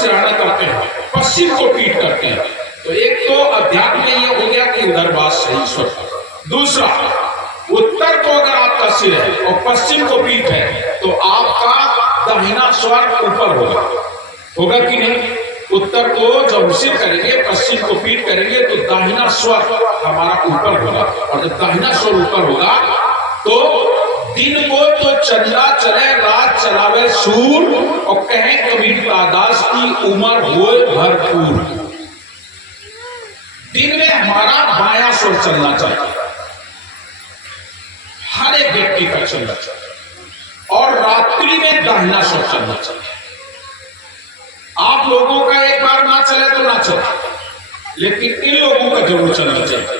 श्रवण करते हैं, पश्चिम को पीठ करते हैं। तो एक तो अध्यात्म में ये हो गया कि उधर बात सही स्वर। दूसरा, उत्तर को अगर आपका सिर है और पश्चिम को पीठ है तो आपका दाहिना स्वर ऊपर होगा, होगा कि नहीं? उत्तर को जब सिर करेंगे, पश्चिम को पीठ करेंगे तो दाहिना स्वर हमारा ऊपर होगा, और जब दाहिना स्वर ऊपर होगा तो दिन को तो चंदा चले रात चलावे सूर, और कहें कबीरदास की उम्र हो भरपूर। दिन में हमारा बायां स्वर चलना चाहिए, हर एक व्यक्ति का चलना चाहिए, और रात्रि में दाहिना स्वर चलना चाहिए। आप लोगों का एक बार ना चले तो ना चले, लेकिन इन लोगों का जरूर चलना चाहिए।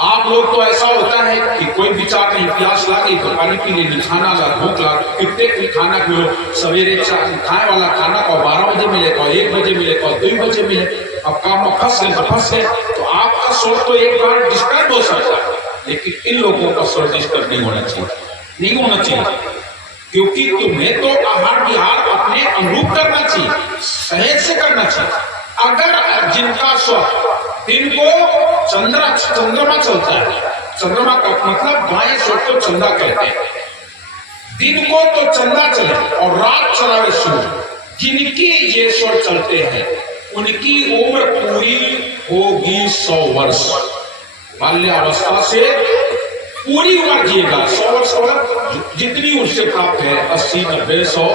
आप लोग तो ऐसा होता है कि कोई विचार नहीं, प्यास लगी तो पानी पी लेनी, खाना ला, भूख ला, कितने भी खाना खिलो, सवेरे खाए वाला खाना को 12 बजे मिले, को 1 बजे मिले, को 2 बजे मिले। अब काम में फंस गए तो फंस गए, तो आपका स्वर तो एक बार डिस्टर्ब हो सकता है, लेकिन इन लोगों का स्वर डिस्टर्ब नहीं होना चाहिए, नहीं होना चाहिए, क्योंकि तुम्हें तो आहार विहार अपने अनुरूप करना चाहिए, सहज से करना चाहिए। अगर जिनका स्वर दिन को चंद्रमा चलता है, चंद्रमा का मतलब बाएं स्वर को चंदा कहते हैं, दिन को तो चंदा चले और रात चलावे सूर्य, जिनकी ये स्वर चलते हैं उनकी उम्र पूरी होगी 100 वर्ष। बाल्यावस्था से पूरी उम्र जिएगा, 100 वर्ष जितनी उससे प्राप्त है, 80, 90, 100,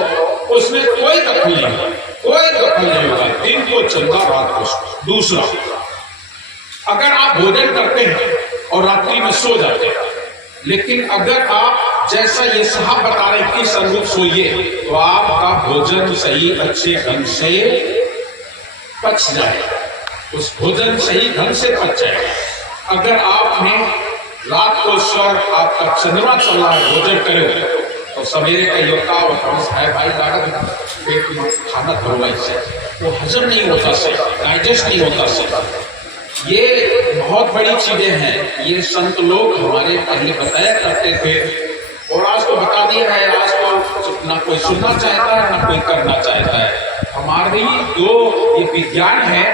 उसमें कोई दखल नहीं, कोई दखल नहीं होगा, दिन को चंदा रात को। दूसरा, अगर आप भोजन करते हैं और रात्रि में सो जाते हैं, लेकिन अगर आप जैसा ये साहब बता रहे कि संरूप सोइए, तो आपका भोजन सही अच्छे ढंग से पच जाए, उस भोजन सही ढंग से पच जाए। अगर आपने रात को स्वर आपका चंद्रमा चल रहा है, भोजन करें तो सवेरे का योगा है भाई लागा पेट में खाना थोड़ा इससे वो हजम नहीं होता से, डाइजेस्ट नहीं होता से। ये बहुत बड़ी चीजें हैं, ये संत लोग हमारे पहले बताया करते थे, और आज तो बता दिया है। आज तो ना कोई सुनना चाहता है ना कोई करना चाहता है। हमारी जो ये विज्ञान है,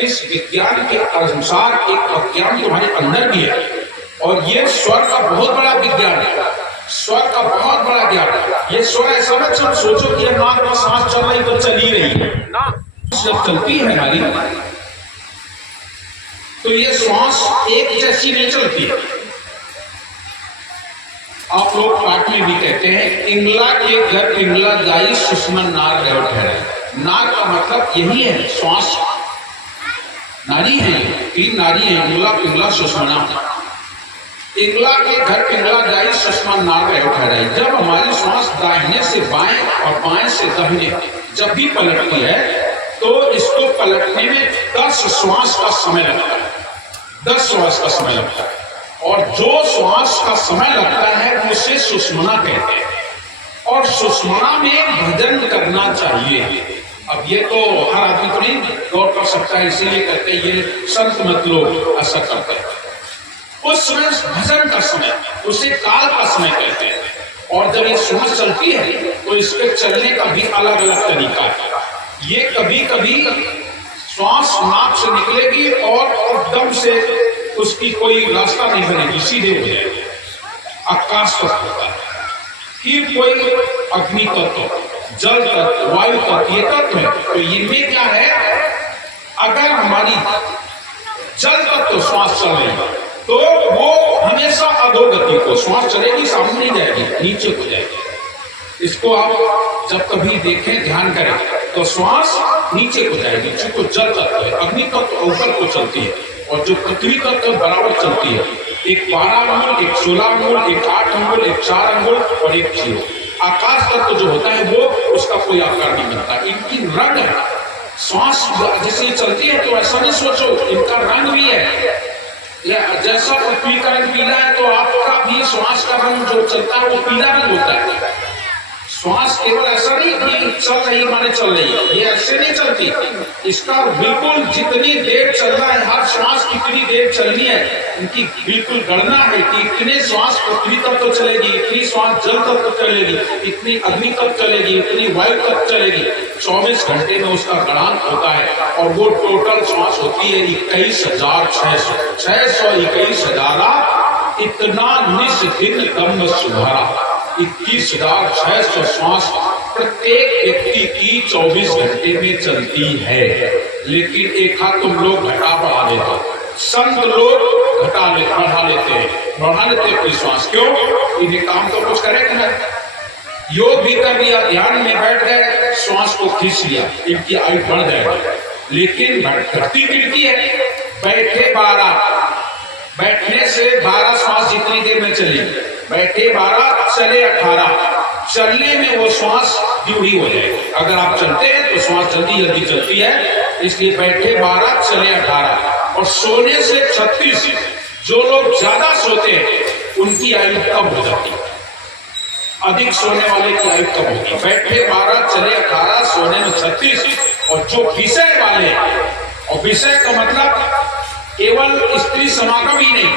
इस विज्ञान के अनुसार एक विज्ञान तुम्हारे अंदर भी है, और ये स्वर का बहुत बड़ा विज्ञान है, स्वर का बहुत बड़ा ज्ञान है। ये स्वर ऐसा मत सोचो कि नाक में सांस चल रही तो चली रही है ना, जब चलती है हमारी तो ये श्वास एक जैसी नहीं चलती है। आप लोग पाठ में भी कहते हैं, इंगला के घर पिंगला जाई सुषमा नार रह ठहरे। नार का मतलब यही है, श्वास नारी है, 3 नारी है, इंगला पिंगला सुषमना। इंगला के घर पिंगला जाई सुषमा नार रह ठहरे। जब हमारी श्वास दाहिने से बाएं और बाएं से दाहिने जब भी पलटती है तो इसको पलटने में 10 श्वास का समय लगता है, 10 श्वास का समय लगता है, और जो श्वास का समय लगता है उसे सुषमना कहते हैं, और सुषमना में भजन करना चाहिए। अब ये तो हर आदमी को नहीं गौर कर सकता है, इसीलिए कहते हैं ये संत मत लोग ऐसा करते हैं। उस समय भजन का समय, उसे काल का समय कहते हैं, और जब ये श्वास चलती है तो इसके चलने का भी अलग अलग तरीका है। ये कभी कभी श्वास नाक से निकलेगी और दम से उसकी कोई रास्ता नहीं बनेगी, सीधे हो जाएगी, आकाश तक होता है। फिर कोई अग्नि तत्व, जल तत्व, वायु तत्व, ये तत्व है। तो इनमें क्या है, अगर हमारी जल तत्व श्वास चल रही है तो वो हमेशा अधोगति को, श्वास चलेगी सामने नहीं जाएगी, नीचे को जाएगी। इसको आप जब कभी देखें, ध्यान करें, तो श्वास नीचे को जाएगी, क्योंकि जल तत्व है। अग्नि तत्व ऊपर को चलती है, और जो पृथ्वी तत्व बराबर चलती है, एक 12 अंगुल, एक 16 अंगुल, एक 8 अंगुल, एक 4 अंगुल और एक 0। आकाश तत्व जो होता है वो उसका कोई आकार नहीं बनता। इनकी रंग है, श्वास जैसे चलती है तो ऐसा नहीं सोचो, इनका रंग भी है। जैसा पृथ्वी का रंग पीला है तो आपका भी श्वास का रंग जो चलता है वो पीला रंग होता है। श्वास केवल ऐसा नहीं कि चल रही माने चल रही है, ये ऐसे नहीं चलती। इसका बिल्कुल जितनी देर चलना है, हर श्वास कितनी देर चलनी है, इनकी बिल्कुल गणना है कि इतने श्वास पृथ्वी तक तो चलेगी, इतनी श्वास जल तक तो चलेगी, इतनी अग्नि तक चलेगी, इतनी वायु तक चलेगी। 24 घंटे में उसका गणन होता है और वो टोटल श्वास होती है 21,600 621,000 इतना निस्दिन दम सुधारा 21,600 श्वास प्रत्येक व्यक्ति की 24 घंटे में चलती है। लेकिन एक हाथ तुम लोग घटा बढ़ा देते हो, संत लोग बढ़ा लेते अपनी श्वास। क्यों? इन्हें काम तो कुछ करे ना, योग भी कर लिया, ध्यान में बैठ गए, श्वास को खींच लिया, इनकी आयु बढ़ जाएगी। लेकिन घटती गिरती है। बैठे 12, बैठने से 12 श्वास जितनी देर में चली, बैठे 12 चले 18, चलने में वो श्वास दूरी हो जाएगी। अगर आप चलते हैं तो श्वास जल्दी चलती है, इसलिए बैठे 12 चले 18। और सोने से 36, जो लोग ज्यादा सोते हैं उनकी आयु कम हो जाती है, अधिक सोने वाले की आयु कम होती है। बैठे 12 चले 18, सोने में 36। और जो विषय वाले, और विषय का मतलब केवल स्त्री समागम ही नहीं,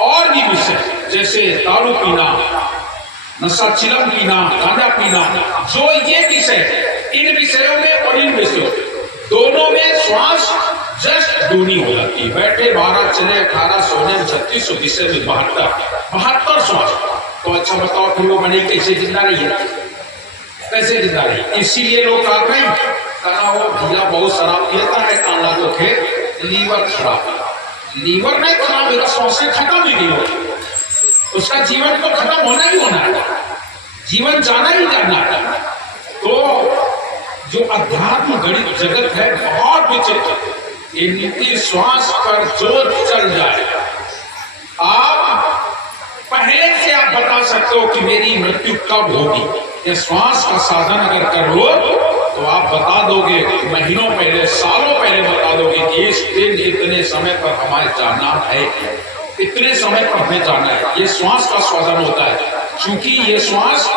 और भी विषय जैसे दारू पीना, नशा चिलम पीना, गांजा पीना, जो ये विषय, इन विषयों में और इन विषयों दोनों में श्वास जस्ट दूनी हो जाती है। बैठे 12 चले 18, सोने में 36, विषय में 72 श्वास। तो अच्छा बताओ फिर वो बनी कैसे जिंदा रही है, कैसे जिंदा रही? इसीलिए लोग कहते हैं कहा वो भैया बहुत शराब पीता है, काला को थे लीवर खराब। लीवर नहीं खराब है, श्वासें खत्म ही नहीं होती, उसका जीवन तो खत्म होना ही होना है, जीवन जाना ही जाना है। तो जो अध्यात्म गणित जगत है बहुत विचित्र, इनकी श्वास पर जोर चल जाए, आप पहले से आप बता सकते हो कि मेरी मृत्यु कब होगी। ये श्वास का साधन अगर कर लो तो आप बता दोगे, महीनों पहले, सालों पहले बता दोगे कि इस दिन इतने समय पर हमारे जाना है, इतने समय पर हमें जाना है। ये श्वास का साधन होता है, क्योंकि ये श्वास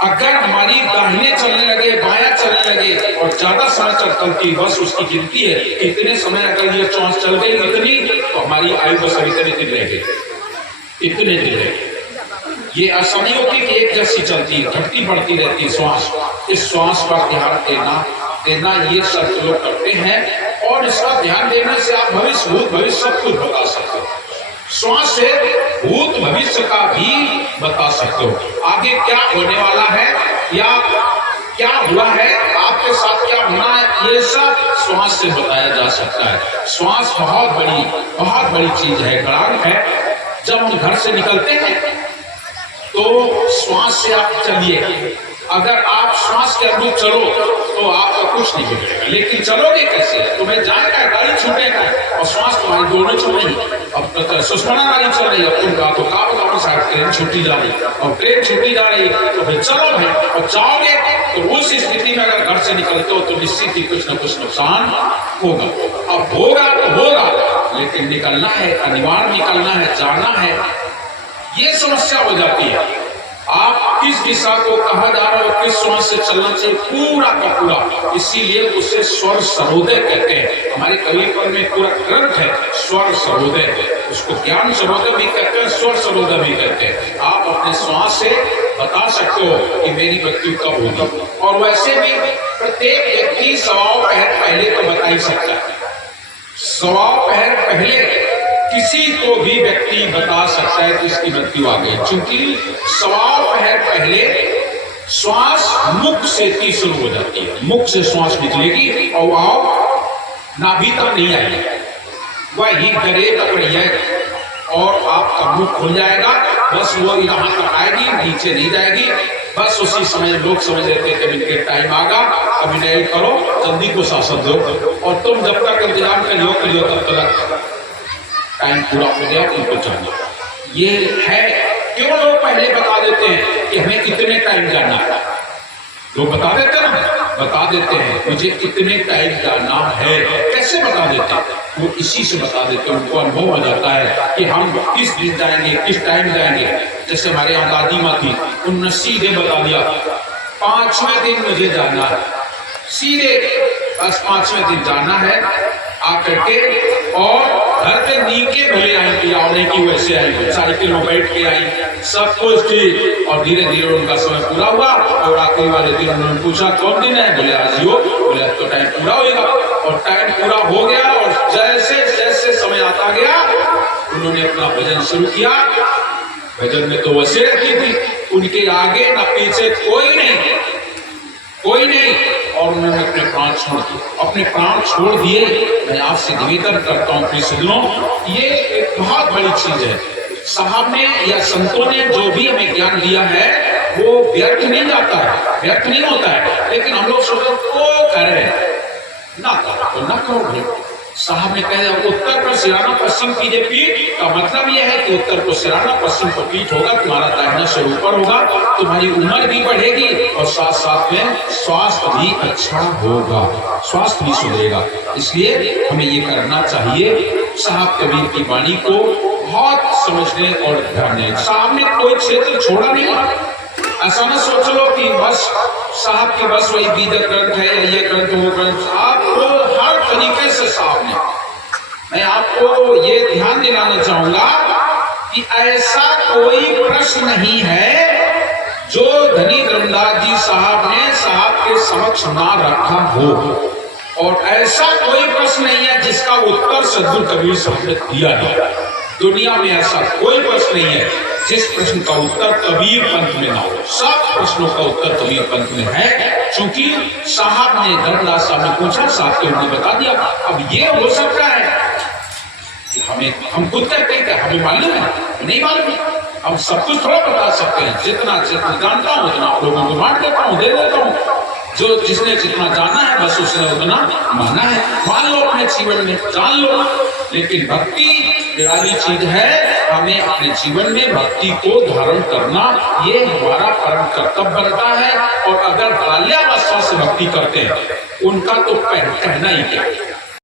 अगर हमारी दाहिने चलने लगे, बायां चलने लगे और ज्यादा समय चलती, बस उसकी गिनती है इतने समय अगर ये श्वास चल गई इतनी, तो हमारी आयु बस इतने दिन रह गई, इतने दिन रह गए। ये असंयोगिक एक जैसी चलती है, घटती बढ़ती रहती श्वास। इस श्वास पर ध्यान देना ये सब लोग करते हैं, और इसका ध्यान देने से आप भविष्य, भूत भविष्य सब कुछ बता सकते हो। श्वास से भूत भविष्य का भी बता सकते हो, आगे क्या होने वाला है या क्या हुआ है, आपके साथ क्या होना है, ये सब श्वास से बताया जा सकता है। श्वास बहुत बड़ी चीज है, गड़ान है। जब हम घर से निकलते हैं तो श्वास से आप चलिए, अगर आप श्वास के अनुरूप चलो तो आपका कुछ नहीं बिगड़ेगा। लेकिन चलोगे कैसे? तुम्हें जाएगा, गाड़ी छूटेगा और श्वास तुम्हारी दोनों छूटेगी। अब सुषमना गाड़ी चल रही है, तुम तो कहा बताओ साहब ट्रेन छूटी जा रही है, और ट्रेन छूटी जा रही है तो फिर चलो भाई, और जाओगे तो उस स्थिति में अगर घर से निकलते हो तो निश्चित ही कुछ न कुछ नुकसान होगा। अब होगा तो होगा, लेकिन निकलना है, अनिवार्य निकलना है, जाना है, ये समस्या हो जाती है। आप किस दिशा को कहा जा रहा हो, किस श्वास से चलना चाहिए, पूरा का पूरा। इसीलिए उसे स्वर सरोदय कहते हैं। हमारे कवि पर में पूरा ग्रंथ है स्वर सरोदय, उसको ज्ञान सरोदय भी कहते हैं, स्वर सरोदय भी कहते हैं। आप अपने श्वास से बता सकते हो कि मेरी मृत्यु कब होगी। और वैसे भी प्रत्येक व्यक्ति 1.25 पहर पहले तो बता ही सकता है। 1.25 पहर पहले किसी को भी व्यक्ति बता सकता है कि इसकी मृत्यु आ गई, क्योंकि 1.25 पहर पहले श्वास मुख से ही शुरू हो जाती है। मुख से श्वास निकलेगी और वह नाभि तक नहीं आएगी, वही गले तक रह जाएगी और आपका मुख खुल जाएगा। बस वो यहाँ तक आएगी, नीचे नहीं जाएगी। बस उसी समय लोग समझ लेते हैं कि इनके टाइम आगा, अभी नहीं करो, जल्दी को शासन दो, और तुम जब तक इंतजाम करियो तब तक टाइम पूरा हो गया, उनको चाहिए। ये है क्यों लोग पहले बता देते हैं कि हमें कितने टाइम जाना है। लोग बता देते हैं ना, बता देते हैं मुझे कितने टाइम जाना है। कैसे बता देते हैं? वो इसी से बता देते हैं, उनको अनुभव हो जाता है कि हम किस दिन जाएंगे, किस टाइम जाएंगे। जैसे हमारे यहाँ दादी माँ थी, उन्होंने सीधे बता दिया 5वें दिन मुझे जाना है, सीधे बस 5वें दिन जाना है। आकर के और घर पे नीचे भले आई कि आवने की वैसे आई, साइकिल में बैठ के आई, सब कुछ थी। और धीरे धीरे उनका समय पूरा हुआ और आखिरी वाले दिन उन्होंने पूछा कौन दिन है? बोले आज ही हो। बोले अब तो टाइम पूरा होगा। और टाइम पूरा हो गया और जैसे जैसे समय आता गया उन्होंने अपना भजन शुरू किया। भजन में तो वैसे रहती थी, उनके आगे न पीछे कोई नहीं, कोई नहीं। और उन्होंने अपने प्राण छोड़ दिए, अपने प्राण छोड़ दिए। मैं आपसे निवेदन करता हूँ प्रिय सज्जनों, ये एक बहुत बड़ी चीज है। साहब ने या संतों ने जो भी हमें ज्ञान दिया है वो व्यर्थ नहीं जाता है, व्यर्थ नहीं होता है। लेकिन हम लोग सोचो को करें ना करो तो ना करो भाई। साहब ने कहा उत्तर को सिराना पश्चिम कीजिए पीठ, का मतलब यह है कि उत्तर को सिराना पश्चिम को पीठ होगा, तुम्हारा दाहिना सिर ऊपर होगा, तुम्हारी उम्र भी बढ़ेगी और साथ साथ में स्वास्थ्य भी अच्छा होगा, स्वास्थ्य भी सुधरेगा। इसलिए हमें ये करना चाहिए। साहब कबीर की वाणी को बहुत समझने और ध्यान दें। साहब ने कोई क्षेत्र छोड़ा नहीं। ऐसा ना सोच लो कि बस साहब के बस वही बीजक ग्रंथ है या ये ग्रंथ वो ग्रंथ। आपको हर तरीके से साहब ने, मैं आपको ये ध्यान दिलाना चाहूंगा कि ऐसा कोई प्रश्न नहीं है जो धनी धर्मदास जी साहब ने साहब के समक्ष ना रखा हो, और ऐसा कोई प्रश्न नहीं है जिसका उत्तर सद्गुरु कबीर साहब ने दिया है। दुनिया में ऐसा कोई प्रश्न नहीं है जिस प्रश्न का उत्तर कबीर पंथ में ना हो। सब प्रश्नों का उत्तर कबीर पंथ में है, क्योंकि साहब ने धर्मदास साहब ने पूछा, साहब के उन्होंने बता दिया। अब ये हो सकता है कि हम खुद कहते हैं, हमें मालूम है? नहीं मालूम है। हम सब कुछ थोड़ा बता सकते हैं। जितना जानता हूँ उतना लोगों को बांट देता हूँ, दे देता हूँ। जो जिसने जितना जाना है बस उसने उतना माना है। मान लो अपने जीवन में, जान लो। लेकिन भक्ति निराली चीज है, हमें अपने जीवन में भक्ति को धारण करना ये हमारा परम कर्तव्य बनता है। और अगर बाल्यावस्था से भक्ति करते हैं उनका तो कहना ही क्या।